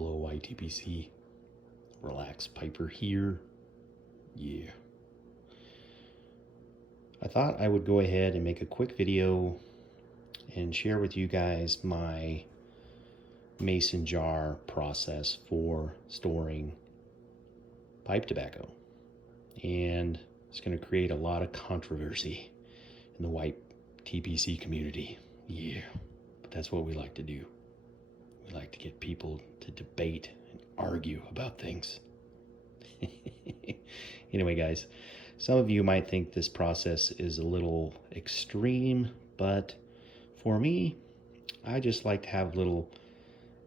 Hello YTPC, Relax Piper here. Yeah. I thought I would go ahead and make a quick video and share with you guys my mason jar process for storing pipe tobacco. And it's going to create a lot of controversy in the white TPC community. Yeah, but that's what we like to do. We like to get people to debate and argue about things. Anyway, guys, some of you might think this process is a little extreme, but for me, I just like to have a little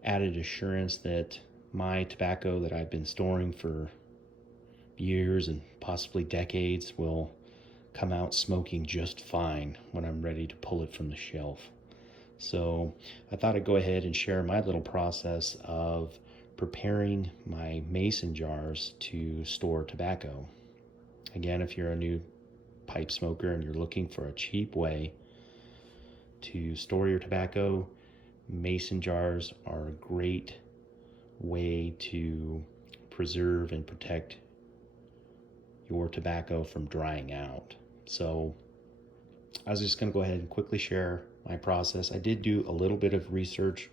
added assurance that my tobacco that I've been storing for years and possibly decades will come out smoking just fine when I'm ready to pull it from the shelf. So I thought I'd go ahead and share my little process of preparing my mason jars to store tobacco. Again, if you're a new pipe smoker and you're looking for a cheap way to store your tobacco, mason jars are a great way to preserve and protect your tobacco from drying out. So I was just going to go ahead and quickly share my process. I did do a little bit of research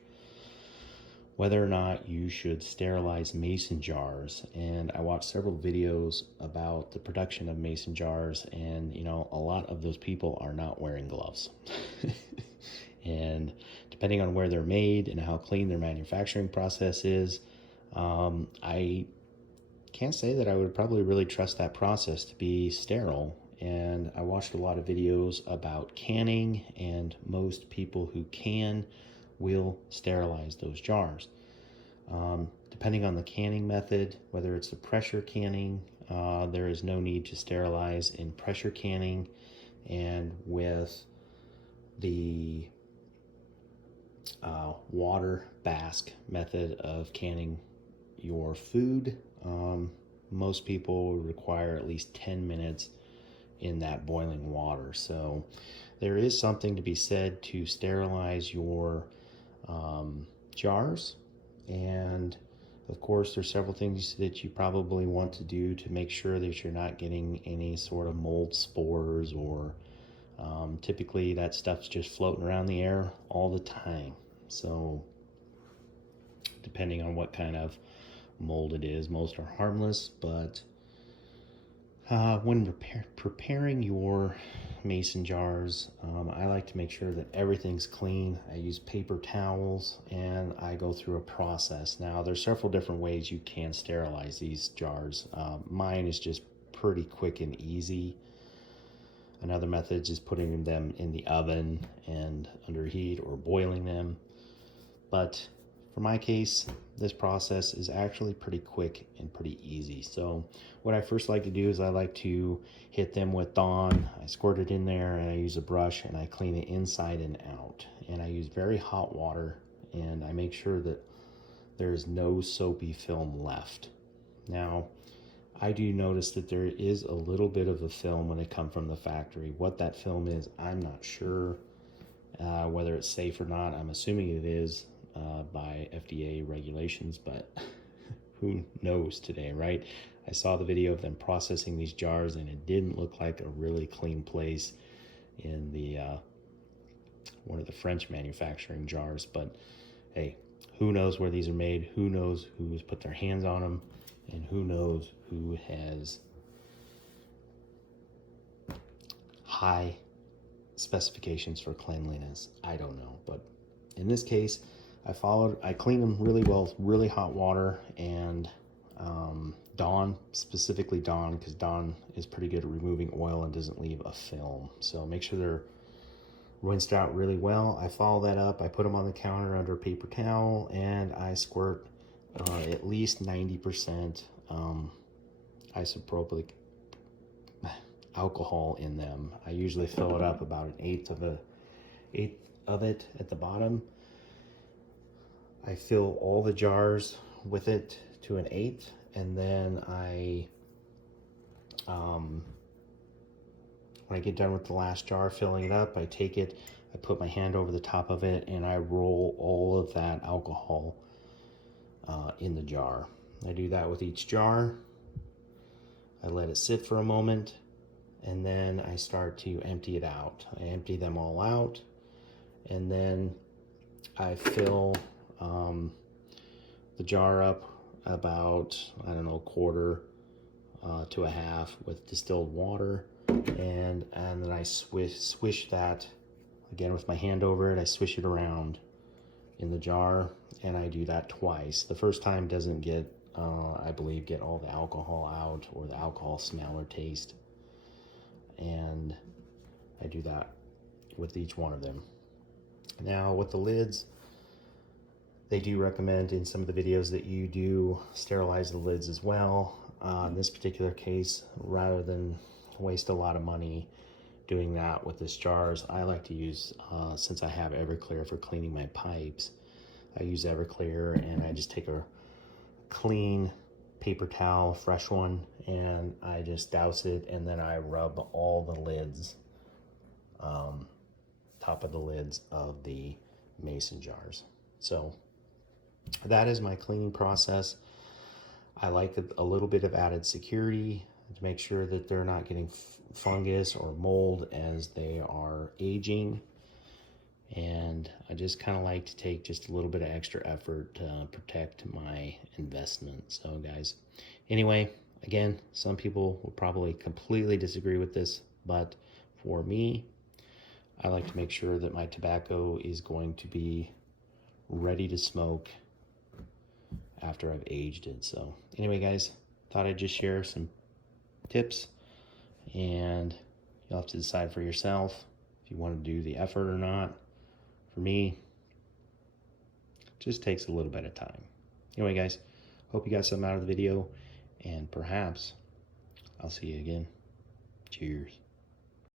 whether or not you should sterilize mason jars, and I watched several videos about the production of mason jars, and a lot of those people are not wearing gloves. And depending on where they're made and how clean their manufacturing process is, I can't say that I would probably really trust that process to be sterile. And I watched a lot of videos about canning, and most people who can will sterilize those jars. Depending on the canning method, whether it's the pressure canning, there is no need to sterilize in pressure canning. And with the water bask method of canning your food, most people require at least 10 minutes in that boiling water. So there is something to be said to sterilize your jars. And of course, there's several things that you probably want to do to make sure that you're not getting any sort of mold spores, or typically that stuff's just floating around the air all the time. So depending on what kind of mold it is, most are harmless, but when preparing your mason jars, I like to make sure that everything's clean. I use paper towels, and I go through a process. Now, there's several different ways you can sterilize these jars. Mine is just pretty quick and easy. Another method is putting them in the oven and under heat, or boiling them. But for my case, this process is actually pretty quick and pretty easy. So what I first like to do is I like to hit them with Dawn. I squirt it in there, and I use a brush, and I clean it inside and out. And I use very hot water, and I make sure that there is no soapy film left. Now, I do notice that there is a little bit of a film when it comes from the factory. What that film is, I'm not sure whether it's safe or not. I'm assuming it is by FDA regulations, but who knows today, right? I saw the video of them processing these jars, and it didn't look like a really clean place in the one of the French manufacturing jars. But hey, who knows where these are made? Who knows who's put their hands on them? And who knows who has high specifications for cleanliness? I don't know. But in this case, I clean them really well with really hot water, and Dawn, specifically Dawn, because Dawn is pretty good at removing oil and doesn't leave a film. So make sure they're rinsed out really well. I follow that up. I put them on the counter under a paper towel, and I squirt at least 90% isopropyl alcohol in them. I usually fill it up about an eighth of it at the bottom. I fill all the jars with it to an eighth, and then when I get done with the last jar filling it up, I take it, I put my hand over the top of it, and I roll all of that alcohol in the jar. I do that with each jar. I let it sit for a moment, and then I start to empty it out. I empty them all out, and then I fill the jar up about, I don't know, a quarter to a half with distilled water, and then I swish that again with my hand over it. I swish it around in the jar, and I do that twice. The first time doesn't get, I believe, get all the alcohol out or the alcohol smell or taste, and I do that with each one of them. Now with the lids, they do recommend in some of the videos that you do sterilize the lids as well. In this particular case, rather than waste a lot of money doing that with this jars, I like to use, since I have Everclear for cleaning my pipes, I use Everclear, and I just take a clean paper towel, fresh one, and I just douse it, and then I rub all the lids, top of the lids of the mason jars. So that is my cleaning process. I like a little bit of added security to make sure that they're not getting fungus or mold as they are aging. And I just kind of like to take just a little bit of extra effort to protect my investment. So guys, anyway, again, some people will probably completely disagree with this, but for me, I like to make sure that my tobacco is going to be ready to smoke after I've aged it. So anyway, guys, thought I'd just share some tips, and you'll have to decide for yourself if you want to do the effort or not. For me, it just takes a little bit of time. Anyway, guys, hope you got something out of the video, and perhaps I'll see you again. Cheers.